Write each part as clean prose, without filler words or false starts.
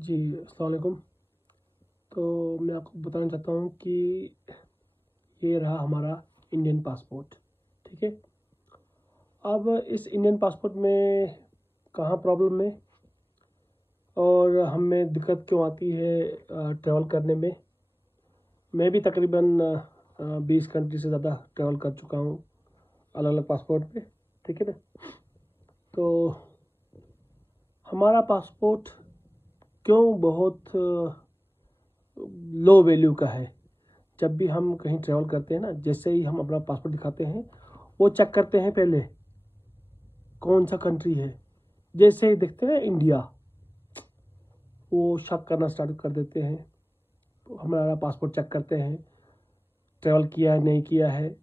जी, अस्सलाम वालेकुम। तो मैं आपको बताना चाहता हूँ कि ये रहा हमारा इंडियन पासपोर्ट, ठीक है। अब इस इंडियन पासपोर्ट में कहाँ प्रॉब्लम है और हमें दिक्कत क्यों आती है ट्रैवल करने में। मैं भी तकरीबन 20 कंट्री से ज़्यादा ट्रैवल कर चुका हूँ अलग अलग पासपोर्ट पे, ठीक है ना। तो हमारा पासपोर्ट क्यों बहुत लो वैल्यू का है। जब भी हम कहीं ट्रैवल करते हैं ना, जैसे ही हम अपना पासपोर्ट दिखाते हैं वो चेक करते हैं पहले कौन सा कंट्री है। जैसे ही देखते हैं इंडिया, वो शक करना स्टार्ट कर देते हैं। तो हमारा पासपोर्ट चेक करते हैं ट्रैवल किया है नहीं किया है।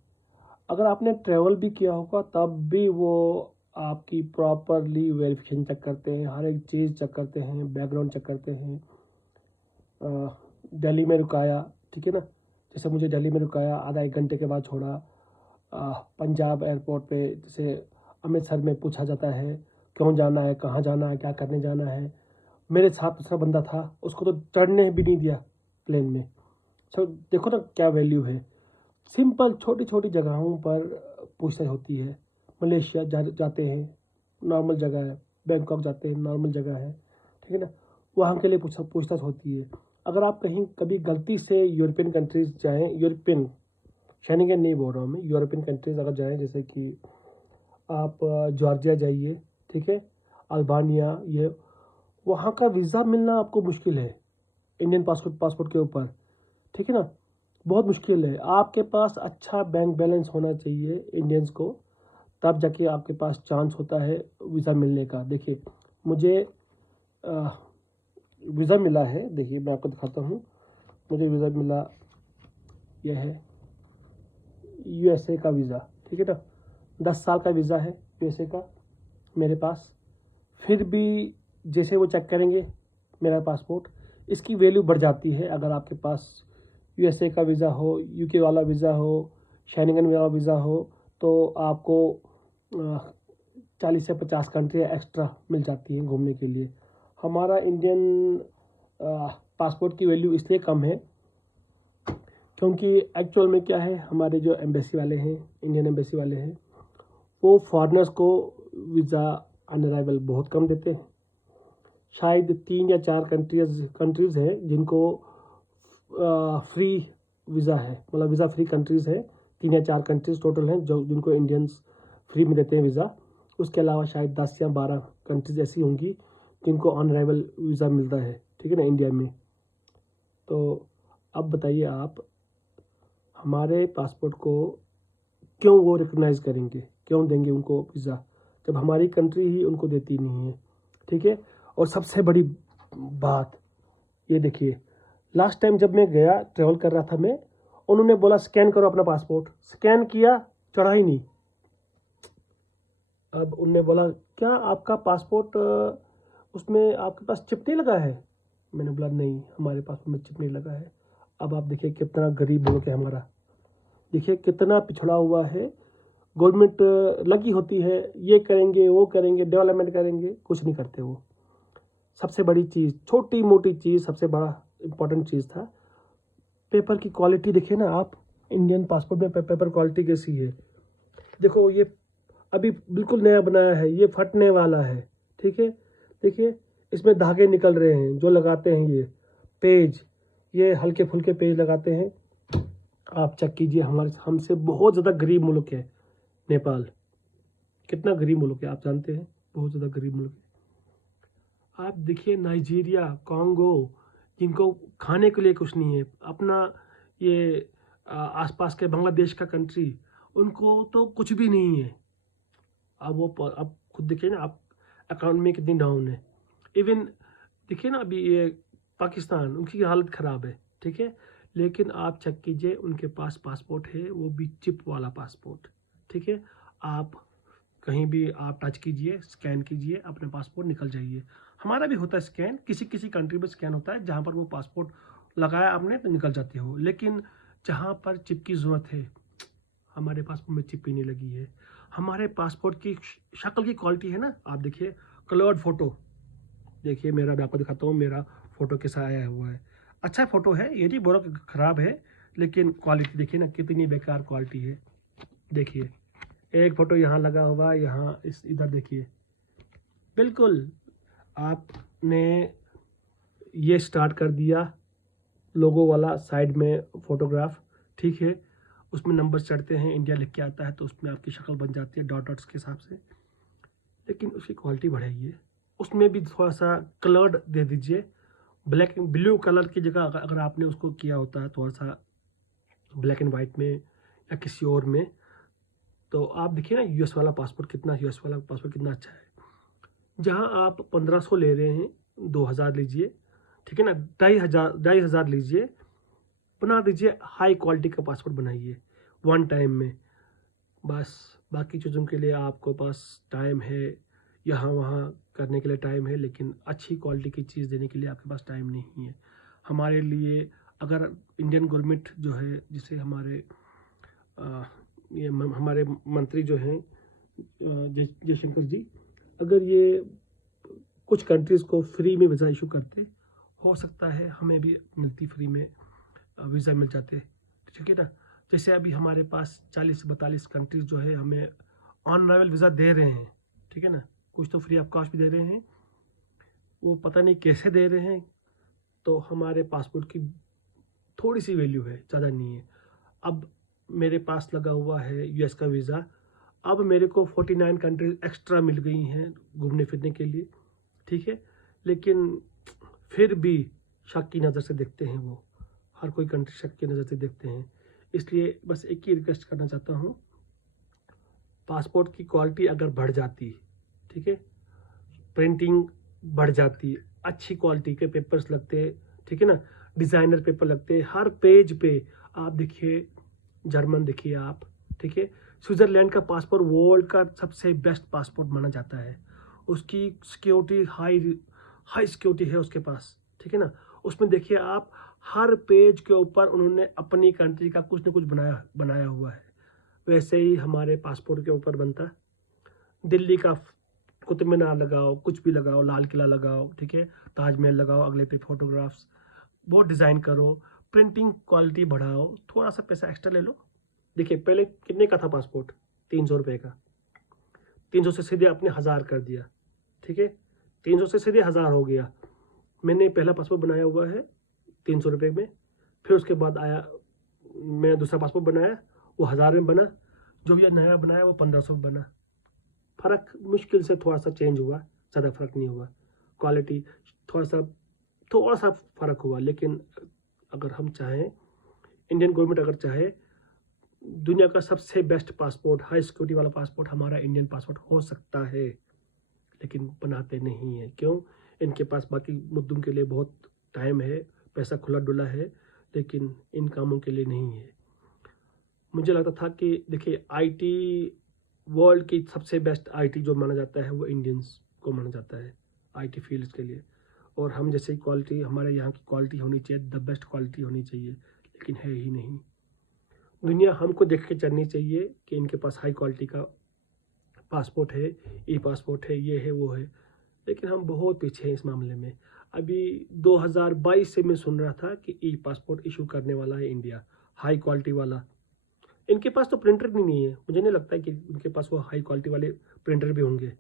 अगर आपने ट्रैवल भी किया होगा तब भी वो आपकी प्रॉपरली वेरिफिकेशन चेक करते हैं, हर एक चीज़ चेक करते हैं, बैकग्राउंड चेक करते हैं। दिल्ली में रुकाया, ठीक है ना। जैसे मुझे दिल्ली में रुकाया, आधा एक घंटे के बाद छोड़ा। पंजाब एयरपोर्ट पे जैसे अमृतसर में पूछा जाता है क्यों जाना है, कहाँ जाना है, क्या करने जाना है। मेरे साथ दूसरा बंदा था, उसको तो चढ़ने भी नहीं दिया प्लेन में। सो देखो ना क्या वैल्यू है। सिंपल छोटी छोटी जगहों पर पूछताछ होती है। मलेशिया जाते हैं, नॉर्मल जगह है। बैंकॉक जाते हैं, नॉर्मल जगह है, ठीक है ना। वहाँ के लिए पूछताछ होती है। अगर आप कहीं कभी गलती से यूरोपियन कंट्रीज जाएं, यूरोपियन शेंगेन नहीं बोल रहा हूँ मैं, यूरोपियन कंट्रीज अगर जाएं, जैसे कि आप जॉर्जिया जाइए, ठीक है, अल्बानिया, ये वहाँ का वीज़ा मिलना आपको मुश्किल है इंडियन पासपोर्ट के ऊपर, ठीक है ना। बहुत मुश्किल है। आपके पास अच्छा बैंक बैलेंस होना चाहिए इंडियंस को, तब जाके आपके पास चांस होता है वीज़ा मिलने का। देखिए मुझे वीज़ा मिला है, देखिए मैं आपको दिखाता हूँ। मुझे वीज़ा मिला, यह है यूएसए का वीज़ा, ठीक है ना। 10 साल का वीज़ा है यूएसए का मेरे पास। फिर भी जैसे वो चेक करेंगे मेरा पासपोर्ट, इसकी वैल्यू बढ़ जाती है। अगर आपके पास यूएसए का वीज़ा हो, यूके वाला वीज़ा हो, शेंगेन वाला वीज़ा हो, तो आपको 40 से 50 कंट्रियाँ एक्स्ट्रा मिल जाती हैं घूमने के लिए। हमारा इंडियन पासपोर्ट की वैल्यू इसलिए कम है क्योंकि एक्चुअल में क्या है, हमारे जो एम्बेसी वाले हैं, इंडियन एम्बेसी वाले हैं, वो फॉरेनर्स को वीज़ा ऑन अराइवल बहुत कम देते हैं। शायद 3 या 4 कंट्रीज़ हैं जिनको फ्री वीज़ा है, मतलब वीज़ा फ्री कंट्रीज़ है। 3 या 4 कंट्रीज़ टोटल हैं जो जिनको इंडियंस फ्री में देते हैं वीज़ा। उसके अलावा शायद 10 या 12 कंट्रीज़ ऐसी होंगी जिनको ऑन अराइवल वीज़ा मिलता है, ठीक है ना, इंडिया में। तो अब बताइए आप, हमारे पासपोर्ट को क्यों वो रिकग्नाइज़ करेंगे, क्यों देंगे उनको वीज़ा, जब हमारी कंट्री ही उनको देती नहीं है, ठीक है। और सबसे बड़ी बात ये देखिए, लास्ट टाइम जब मैं गया, ट्रैवल कर रहा था मैं, उन्होंने बोला स्कैन करो अपना पासपोर्ट। स्कैन किया, चढ़ा ही नहीं। अब उन्होंने बोला क्या आपका पासपोर्ट उसमें आपके पास चिप नहीं लगा है। मैंने बोला नहीं, हमारे पासपोर्ट में चिप नहीं लगा है। अब आप देखिए कितना गरीब मुल्क है हमारा, देखिए कितना पिछड़ा हुआ है। गवर्नमेंट लगी होती है, ये करेंगे वो करेंगे, डेवलपमेंट करेंगे, कुछ नहीं करते वो। सबसे बड़ी चीज़, छोटी मोटी चीज़, सबसे बड़ा इम्पोर्टेंट चीज़ था पेपर की क्वालिटी। देखिए ना आप, इंडियन पासपोर्ट में पेपर क्वालिटी कैसी है। देखो ये अभी बिल्कुल नया बनाया है, ये फटने वाला है, ठीक है। देखिए इसमें धागे निकल रहे हैं जो लगाते हैं ये पेज, ये हल्के फुल्के पेज लगाते हैं। आप चेक कीजिए, हमारे हमसे बहुत ज़्यादा गरीब मुल्क है नेपाल। कितना गरीब मुल्क है आप जानते हैं, बहुत ज़्यादा गरीब मुल्क है। आप देखिए नाइजीरिया, कॉन्गो, जिनको खाने के लिए कुछ नहीं है अपना, ये आसपास के बांग्लादेश का कंट्री, उनको तो कुछ भी नहीं है। अब वो आप खुद देखिए ना, आप अकाउंट में कितनी डाउन है। इवन देखिए ना अभी ये पाकिस्तान, उनकी हालत ख़राब है, ठीक है। लेकिन आप चेक कीजिए, उनके पास पासपोर्ट है, वो भी चिप वाला पासपोर्ट, ठीक है। आप कहीं भी आप टच कीजिए, स्कैन कीजिए, अपने पासपोर्ट निकल जाइए। हमारा भी होता है स्कैन, किसी किसी कंट्री में स्कैन होता है जहाँ पर वो पासपोर्ट लगाया आपने तो निकल जाते हो। लेकिन जहाँ पर चिप की ज़रूरत है, हमारे पासपोर्ट में चिप ही नहीं लगी है। हमारे पासपोर्ट की शक्ल की क्वालिटी है ना, आप देखिए, कलर्ड फ़ोटो, देखिए मेरा, मैं आपको दिखाता हूँ मेरा फ़ोटो कैसा आया हुआ है। अच्छा फ़ोटो है, ये नहीं बोल रहा कि ख़राब है, लेकिन क्वालिटी देखिए ना कितनी बेकार क्वालिटी है। देखिए एक फ़ोटो यहाँ लगा हुआ है, यहाँ इस इधर देखिए, बिल्कुल आपने ये स्टार्ट कर दिया लोगो वाला साइड में फ़ोटोग्राफ, ठीक है, उसमें नंबर चढ़ते हैं, इंडिया लिख के आता है, तो उसमें आपकी शक्ल बन जाती है डॉट डॉट्स के हिसाब से, लेकिन उसकी क्वालिटी बढ़ाइए, उसमें भी थोड़ा सा कलर्ड दे दीजिए, ब्लैक एंड ब्लू कलर की जगह अगर आपने उसको किया होता है थोड़ा सा ब्लैक एंड वाइट में या किसी और में, तो आप देखिए ना यूएस वाला पासपोर्ट कितना अच्छा है। जहाँ आप 1500 ले रहे हैं, 2000 लीजिए, ठीक है ना, 2500 लीजिए, बना दीजिए, हाई क्वालिटी का पासपोर्ट बनाइए वन टाइम में। बस बाकी चीज़ों के लिए आपको पास टाइम है, यहाँ वहाँ करने के लिए टाइम है, लेकिन अच्छी क्वालिटी की चीज़ देने के लिए आपके पास टाइम नहीं है। हमारे लिए अगर इंडियन गवर्नमेंट जो है, जिसे हमारे हमारे मंत्री जो हैं जयशंकर जी, अगर ये कुछ कंट्रीज़ को फ्री में वीज़ा इशू करते, हो सकता है हमें भी मिलती फ्री में वीज़ा मिल जाते, ठीक है ना। जैसे अभी हमारे पास 40 से 42 कंट्रीज़ जो है हमें ऑन अराइवल वीज़ा दे रहे हैं, ठीक है ना, कुछ तो फ्री ऑफ कॉस्ट भी दे रहे हैं, वो पता नहीं कैसे दे रहे हैं। तो हमारे पासपोर्ट की थोड़ी सी वैल्यू है, ज़्यादा नहीं है। अब मेरे पास लगा हुआ है यूएस का वीज़ा, अब मेरे को 49 कंट्रीज एक्स्ट्रा मिल गई हैं घूमने फिरने के लिए, ठीक है, लेकिन फिर भी शक की नज़र से देखते हैं वो, हर कोई कंट्री शक की नज़र से देखते हैं। इसलिए बस एक ही रिक्वेस्ट करना चाहता हूँ, पासपोर्ट की क्वालिटी अगर बढ़ जाती, ठीक है, प्रिंटिंग बढ़ जाती, अच्छी क्वालिटी के पेपर्स लगते, ठीक है ना, डिज़ाइनर पेपर लगते, हर पेज पे आप देखिए, जर्मन देखिए आप, ठीक है, स्विट्ज़रलैंड का पासपोर्ट वर्ल्ड का सबसे बेस्ट पासपोर्ट माना जाता है, उसकी सिक्योरिटी हाई सिक्योरिटी है उसके पास, ठीक है ना, उसमें देखिए आप हर पेज के ऊपर उन्होंने अपनी कंट्री का कुछ ना कुछ बनाया हुआ है। वैसे ही हमारे पासपोर्ट के ऊपर बनता, दिल्ली का कुतुब मीनार लगाओ, कुछ भी लगाओ, लाल किला लगाओ, ठीक है, ताजमहल लगाओ, अगले पे फोटोग्राफ्स, वो डिज़ाइन करो, प्रिंटिंग क्वालिटी बढ़ाओ, थोड़ा सा पैसा एक्स्ट्रा ले लो। देखिए पहले कितने का था पासपोर्ट, 300 रुपये का, 300 से सीधे आपने 1000 कर दिया, ठीक है, 300 से सीधे 1000 हो गया। मैंने पहला पासपोर्ट बनाया हुआ है 300 रुपये में, फिर उसके बाद आया मैं दूसरा पासपोर्ट बनाया, वो 1000 में बना, जो भी नया बनाया वो 1500 में बना। फ़र्क मुश्किल से थोड़ा सा चेंज हुआ, ज़्यादा फ़र्क नहीं हुआ, क्वालिटी थोड़ा सा फ़र्क हुआ, लेकिन अगर हम चाहें, इंडियन गवर्नमेंट अगर चाहे, दुनिया का सबसे बेस्ट पासपोर्ट, हाई सिक्योरिटी वाला पासपोर्ट हमारा इंडियन पासपोर्ट हो सकता है, लेकिन बनाते नहीं हैं। क्यों? इनके पास बाकी मुद्दों के लिए बहुत टाइम है, पैसा खुला डुला है, लेकिन इन कामों के लिए नहीं है। मुझे लगता था कि देखिए आईटी वर्ल्ड की सबसे बेस्ट आईटी जो माना जाता है वो इंडियंस को माना जाता है आईटी फील्ड्स के लिए, और हम जैसे क्वालिटी, हमारे यहाँ की क्वालिटी होनी चाहिए, द बेस्ट क्वालिटी होनी चाहिए, लेकिन है ही नहीं। दुनिया हमको देख के चलनी चाहिए कि इनके पास हाई क्वालिटी का पासपोर्ट है, ई पासपोर्ट है, ये है वो है, लेकिन हम बहुत पीछे हैं इस मामले में। अभी 2022 से मैं सुन रहा था कि ई पासपोर्ट इशू करने वाला है इंडिया, हाई क्वालिटी वाला। इनके पास तो प्रिंटर भी नहीं है, मुझे नहीं लगता कि इनके पास वो हाई क्वालिटी वाले प्रिंटर भी होंगे।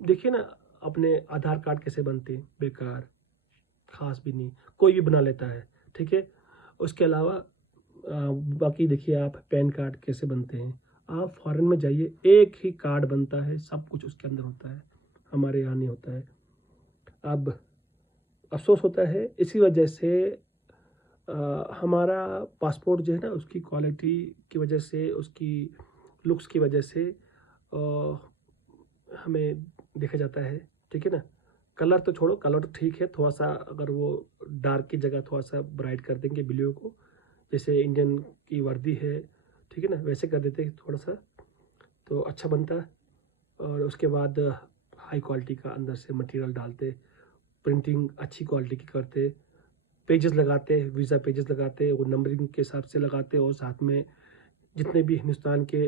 देखिए ना अपने आधार कार्ड कैसे बनते हैं, बेकार, खास भी नहीं, कोई भी बना लेता है, ठीक है। उसके अलावा बाकी देखिए आप पैन कार्ड कैसे बनते हैं, आप फॉरेन में जाइए, एक ही कार्ड बनता है, सब कुछ उसके अंदर होता है, हमारे यहाँ नहीं होता है। अब अफसोस होता है इसी वजह से, हमारा पासपोर्ट जो है ना, उसकी क्वालिटी की वजह से, उसकी लुक्स की वजह से हमें देखा जाता है, ठीक है ना। कलर तो छोड़ो, कलर तो ठीक है, थोड़ा सा अगर वो डार्क की जगह थोड़ा सा ब्राइट कर देंगे ब्लू को, जैसे इंडियन की वर्दी है, ठीक है ना, वैसे कर देते थोड़ा सा, तो अच्छा बनता। और उसके बाद हाई क्वालिटी का अंदर से मटेरियल डालते, प्रिंटिंग अच्छी क्वालिटी की करते, पेजेस लगाते, वीज़ा पेजेस लगाते, वो नंबरिंग के हिसाब से लगाते, और साथ में जितने भी हिंदुस्तान के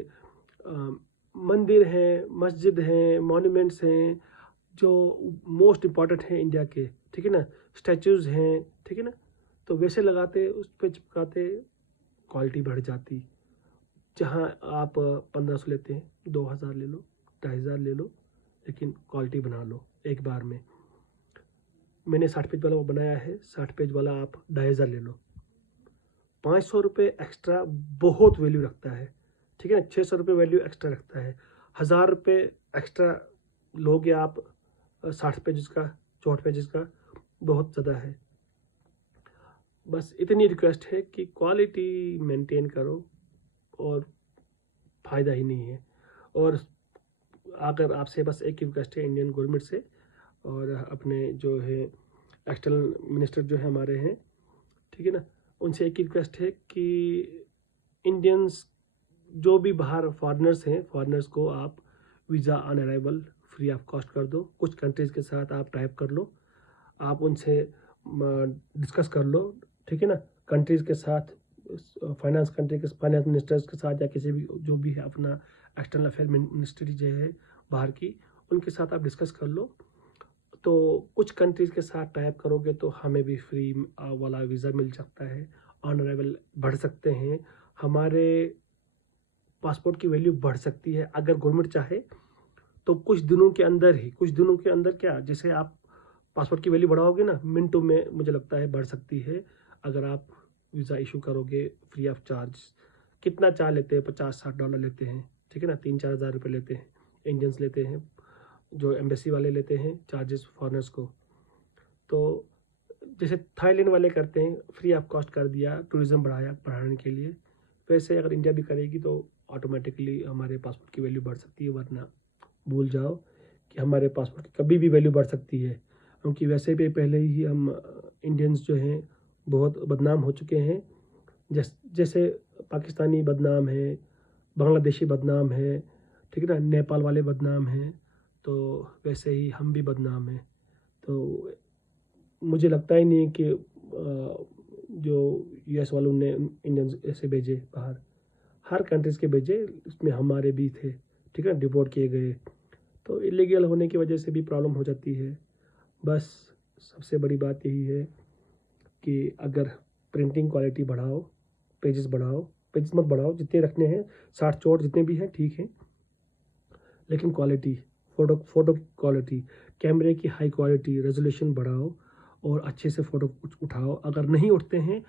मंदिर हैं, मस्जिद हैं, मॉन्यूमेंट्स हैं, जो मोस्ट इम्पॉर्टेंट है इंडिया के, ठीक है ना, स्टैचूज़ हैं, ठीक है ना, तो वैसे लगाते, उस पर चिपकाते, क्वालिटी बढ़ जाती। जहाँ आप 1500 लेते हैं, 2000 ले लो, 2500 ले लो, लेकिन क्वालिटी बना लो एक बार में। मैंने 60 पेज वाला वो बनाया है, 60 पेज वाला आप 2500 ले लो। 500 रुपये एक्स्ट्रा बहुत वैल्यू रखता है, ठीक है ना, 600 रुपये वैल्यू एक्स्ट्रा रखता है। 1000 रुपये एक्स्ट्रा लोगे आप 60 पेजेस का, 64 पेजेस का, बहुत ज़्यादा है। बस इतनी रिक्वेस्ट है कि क्वालिटी मेंटेन करो और फ़ायदा ही नहीं है। और अगर आपसे बस एक ही रिक्वेस्ट है इंडियन गवर्नमेंट से, और अपने जो है एक्सटर्नल मिनिस्टर जो है हमारे हैं, ठीक है ना, उनसे एक ही रिक्वेस्ट है कि इंडियंस जो भी बाहर फॉरेनर्स हैं, फॉरेनर्स को आप visa on arrival free of cost कर दो। कुछ कंट्रीज़ के साथ आप टाइप कर लो, आप उनसे डिस्कस कर लो, ठीक है ना, कंट्रीज़ के साथ, फाइनेंस मिनिस्टर्स के साथ, या किसी भी जो भी है अपना एक्सटर्नल अफेयर मिनिस्ट्री जो है बाहर की, उनके साथ आप डिस्कस कर लो। तो कुछ कंट्रीज़ के साथ टाइप करोगे तो हमें भी फ्री वाला वीज़ा मिल सकता है, ऑन अराइवल बढ़ सकते हैं, हमारे पासपोर्ट की वैल्यू बढ़ सकती है अगर गवर्नमेंट चाहे तो। कुछ दिनों के अंदर ही, कुछ दिनों के अंदर क्या, जैसे आप पासपोर्ट की वैल्यू बढ़ाओगे ना, मिनटों में मुझे लगता है बढ़ सकती है अगर आप वीज़ा इशू करोगे फ्री ऑफ चार्ज। कितना चार्ज लेते हैं, $50-60 लेते हैं, ठीक है ना, 3-4 हज़ार रुपये लेते हैं, इंडियंस लेते हैं, जो एम्बेसी वाले लेते हैं चार्जेस फॉरेनर्स को। तो जैसे थाईलैंड वाले करते हैं, फ्री ऑफ कॉस्ट कर दिया, टूरिज़्म बढ़ाने के लिए, वैसे अगर इंडिया भी करेगी तो ऑटोमेटिकली हमारे पासपोर्ट की वैल्यू बढ़ सकती है। वरना भूल जाओ कि हमारे पासपोर्ट की कभी भी वैल्यू बढ़ सकती है, क्योंकि वैसे भी पहले ही हम इंडियंस जो हैं बहुत बदनाम हो चुके हैं। जैसे पाकिस्तानी बदनाम है, बांग्लादेशी बदनाम है, ठीक है ना, नेपाल वाले बदनाम हैं, तो वैसे ही हम भी बदनाम हैं। तो मुझे लगता ही नहीं कि जो यूएस वालों ने इंडियंस ऐसे भेजे बाहर, हर कंट्रीज़ के भेजे, इसमें हमारे भी थे, ठीक है, डिपोर्ट किए गए। तो इलीगल होने की वजह से भी प्रॉब्लम हो जाती है। बस सबसे बड़ी बात यही है कि अगर प्रिंटिंग क्वालिटी बढ़ाओ, पेजेस बढ़ाओ, पेजेस मत बढ़ाओ, जितने रखने हैं 60-64 जितने भी हैं ठीक है, लेकिन क्वालिटी, फ़ोटो की क्वालिटी, कैमरे की हाई क्वालिटी, रेजोल्यूशन बढ़ाओ और अच्छे से फ़ोटो उठाओ। अगर नहीं उठते हैं,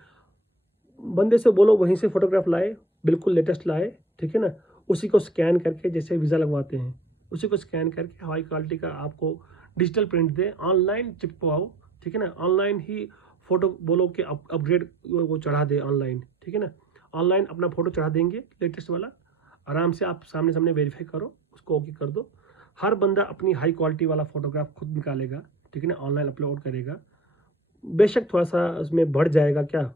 बंदे से बोलो वहीं से फ़ोटोग्राफ लाए, बिल्कुल लेटेस्ट लाए, ठीक है ना, उसी को स्कैन करके, जैसे वीज़ा लगवाते हैं उसी को स्कैन करके हाई क्वालिटी का आपको डिजिटल प्रिंट दे, ऑनलाइन चिपकवाओ, ठीक है ना, ऑनलाइन ही फ़ोटो बोलो कि अपग्रेड वो चढ़ा दे ऑनलाइन, ठीक है ना, ऑनलाइन अपना फ़ोटो चढ़ा देंगे लेटेस्ट वाला, आराम से आप सामने सामने वेरीफाई करो, उसको ओके कर दो। हर बंदा अपनी हाई क्वालिटी वाला फ़ोटोग्राफ खुद निकालेगा, ठीक है ना, ऑनलाइन अपलोड करेगा। बेशक थोड़ा सा उसमें बढ़ जाएगा, क्या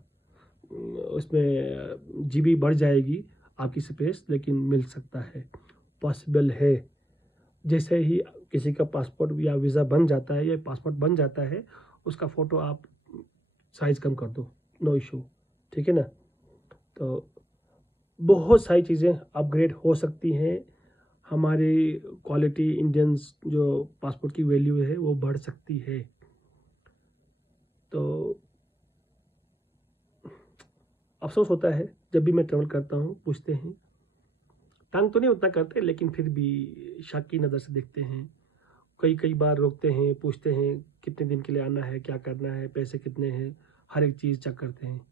उसमें जीबी बढ़ जाएगी आपकी स्पेस, लेकिन मिल सकता है, पॉसिबल है। जैसे ही किसी का पासपोर्ट या वीज़ा बन जाता है या पासपोर्ट बन जाता है, उसका फ़ोटो आप साइज़ कम कर दो, नो इशू, ठीक है ना। तो बहुत सारी चीज़ें अपग्रेड हो सकती हैं, हमारी क्वालिटी, इंडियंस जो पासपोर्ट की वैल्यू है वो बढ़ सकती है। तो अफ़सोस होता है जब भी मैं ट्रैवल करता हूँ, पूछते हैं, तंग तो नहीं उतना करते, लेकिन फिर भी शक की नज़र से देखते हैं। कई बार रोकते हैं, पूछते हैं कितने दिन के लिए आना है, क्या करना है, पैसे कितने हैं, हर एक चीज़ चेक करते हैं।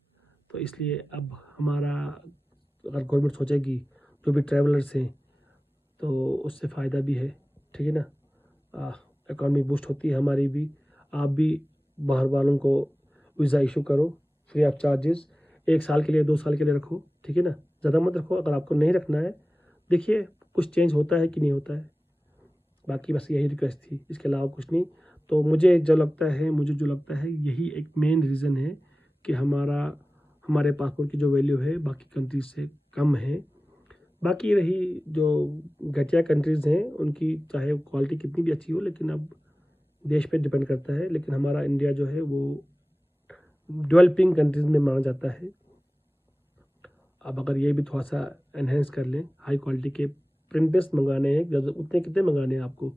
तो इसलिए अब हमारा, अगर गवर्नमेंट सोचेगी जो भी ट्रैवलर्स हैं तो उससे फ़ायदा भी है, ठीक है ना, इकॉनमी बूस्ट होती है हमारी भी। आप भी बाहर वालों को वीज़ा इशू करो फ्री ऑफ चार्जेस, 1 साल के लिए, 2 साल के लिए रखो, ठीक है ना, ज़्यादा मत रखो। अगर आपको नहीं रखना है, देखिए कुछ चेंज होता है कि नहीं होता है। बाकी बस यही रिक्वेस्ट थी, इसके अलावा कुछ नहीं। तो मुझे जो लगता है यही एक मेन रीज़न है कि हमारे पासपोर्ट की जो वैल्यू है बाकी कंट्रीज से कम है। बाकी रही जो घटिया कंट्रीज़ हैं, उनकी चाहे क्वालिटी कितनी भी अच्छी हो, लेकिन अब देश पे डिपेंड करता है। लेकिन हमारा इंडिया जो है वो डेवलपिंग कंट्रीज़ में माना जाता है। अब अगर ये भी थोड़ा सा एनहेंस कर लें, हाई क्वालिटी के प्रिंटर्स मंगाने हैं, उतने कितने मंगाने हैं आपको,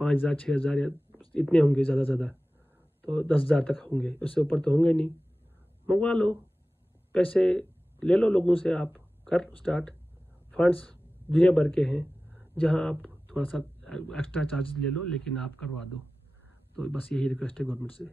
5,000 6,000 या इतने होंगे ज़्यादा ज़्यादा, तो 10,000 तक होंगे, उससे ऊपर तो होंगे नहीं। मंगवा लो, पैसे ले लो लोगों से, आप कर लो स्टार्ट। फंड्स दुनिया भर के हैं, जहां आप थोड़ा सा एक्स्ट्रा चार्ज ले लो, लेकिन आप करवा दो। तो बस यही रिक्वेस्ट है गवर्नमेंट से।